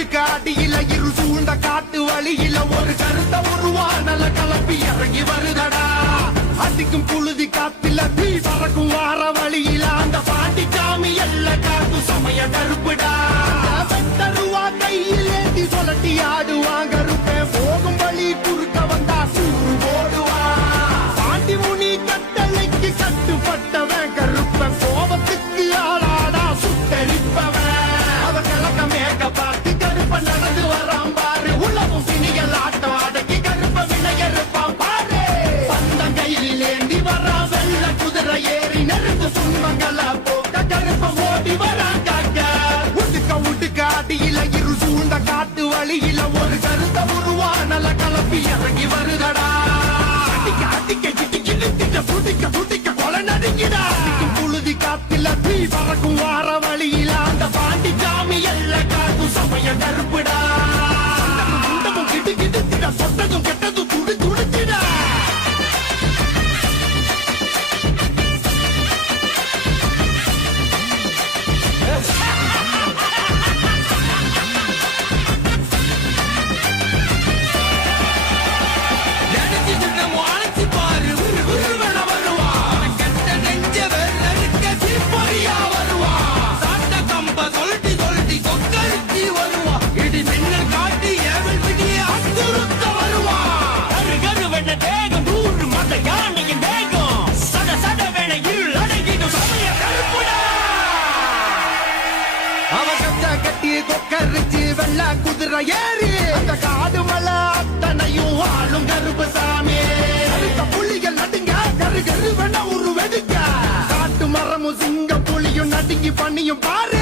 வீட்டுக்கு அடியில இரு சூழ்ந்த காட்டு வழியில ஒரு கருத்த உருவானல கலப்பி இறங்கி வருதடா. அடிக்கும் புழுதி ஒரு கருத்த உருவானல கலப்பி இறங்கி வருதடா. அடிக்க அடிக்க கிட்டிக்கு நிறுத்திக்க புட்டிக்க புட்டிக்க கொலை நடுங்கிடா. புழுதி காத்தில தீ பறக்கும் வார வழியிலா. கொக்கரிச்சு வெள்ள குதிரை ஏறி. அந்த காடு மலை அத்தனையும் ஆளும் கருப்பு சாமி புலிகள் நடுங்க கரு கரு வேணா உரு வெடிக்க காட்டு மரமும் சிங்க புலியும் நடுங்கி பண்ணியும் பாரு.